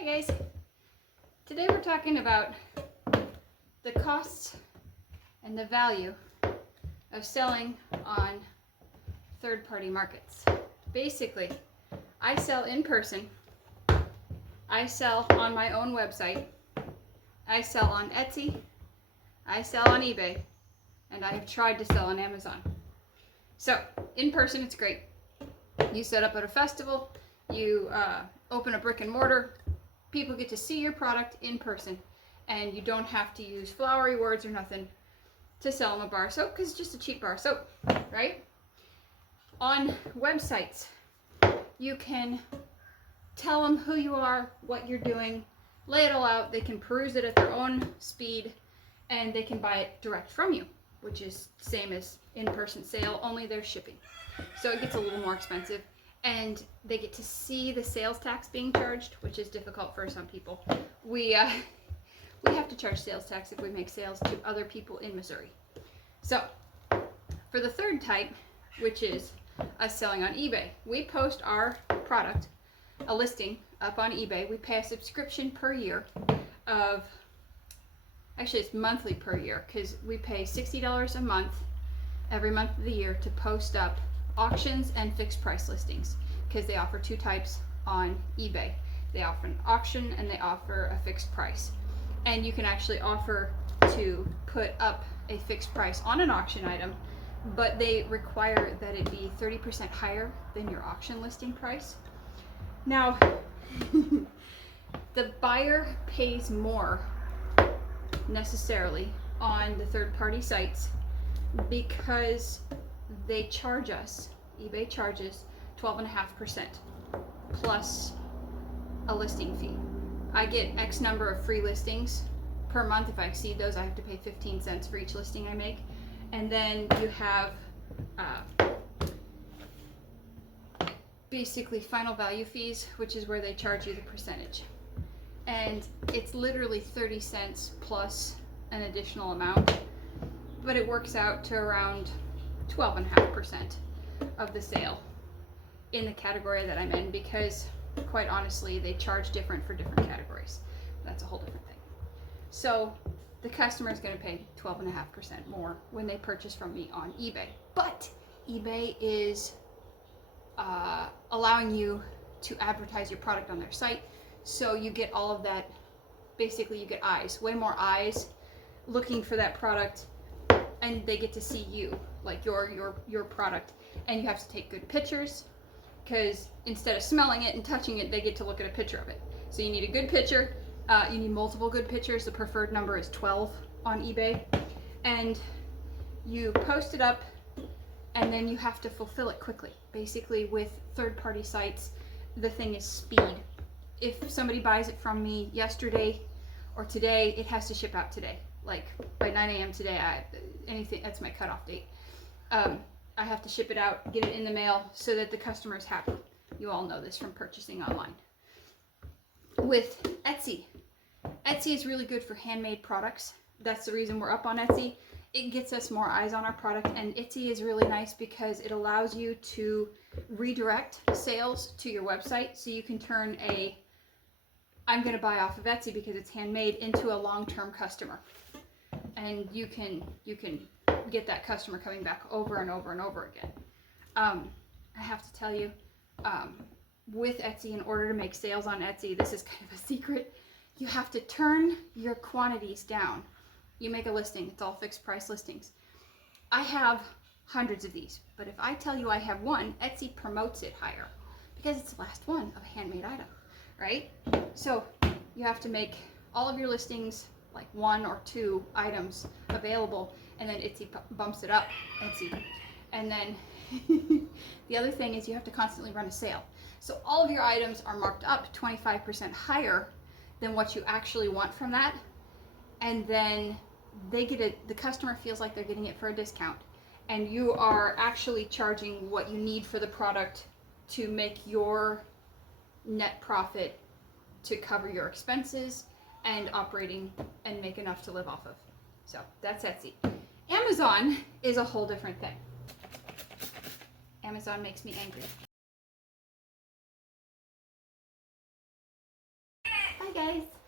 Hi guys, today we're talking about the costs and the value of selling on third-party markets. Basically, I sell in person, I sell on my own website, I sell on Etsy, I sell on eBay, and I have tried to sell on Amazon. So, in person it's great. You set up at a festival, you open a brick and mortar, people get to see your product in person, and you don't have to use flowery words or nothing to sell them a bar of soap, because it's just a cheap bar of soap, right? On websites, you can tell them who you are, what you're doing, lay it all out. They can peruse it at their own speed, and they can buy it direct from you, which is same as in-person sale, only there's shipping. So it gets a little more expensive. And they get to see the sales tax being charged, which is difficult for some people. We have to charge sales tax if we make sales to other people in Missouri. So, for the third type, which is us selling on eBay, we post our product, a listing, up on eBay. We pay a subscription per year of, actually it's monthly per year, because we pay $60 a month, every month of the year, to post up auctions and fixed price listings, because they offer two types on eBay. They offer an auction and they offer a fixed price. And you can actually offer to put up a fixed price on an auction item, but they require that it be 30% higher than your auction listing price. Now, the buyer pays more necessarily on the third-party sites because they charge us, eBay charges 12.5% plus a listing fee. I get X number of free listings per month. If I exceed those, I have to pay 15 cents for each listing I make. And then you have basically final value fees, which is where they charge you the percentage. And it's literally 30 cents plus an additional amount, but it works out to around 12.5% of the sale in the category that I'm in, because quite honestly they charge different for different categories. That's a whole different thing. So the customer is going to pay 12.5% more when they purchase from me on eBay, but eBay is allowing you to advertise your product on their site, so you get all of that. Basically you get eyes, way more eyes looking for that product, and they get to see you, like your product, and you have to take good pictures, because instead of smelling it and touching it, they get to look at a picture of it. So you need a good picture. You need multiple good pictures. The preferred number is 12 on eBay, and you post it up, and then you have to fulfill it quickly. Basically, with third-party sites, the thing is speed. If somebody buys it from me yesterday or today, it has to ship out today. Like by 9 a.m. today, anything, that's my cutoff date. I have to ship it out, get it in the mail, so that the customer is happy. You all know this from purchasing online. With Etsy, Etsy is really good for handmade products. That's the reason we're up on Etsy. It gets us more eyes on our product, and Etsy is really nice because it allows you to redirect sales to your website, so you can turn a I'm going to buy off of Etsy because it's handmade into a long-term customer. And you can get that customer coming back over and over and over again. I have to tell you, with Etsy, in order to make sales on Etsy, this is kind of a secret, you have to turn your quantities down. You make a listing, it's all fixed price listings. I have hundreds of these, but if I tell you I have one, Etsy promotes it higher because it's the last one of a handmade item, right? So you have to make all of your listings like 1 or 2 items available, and then Etsy bumps it up, Etsy. And then the other thing is you have to constantly run a sale. So all of your items are marked up 25% higher than what you actually want from that, and then they get it, the customer feels like they're getting it for a discount, and you are actually charging what you need for the product to make your net profit to cover your expenses and operating and make enough to live off of. So that's Etsy. Amazon is a whole different thing. Amazon makes me angry. Bye, guys.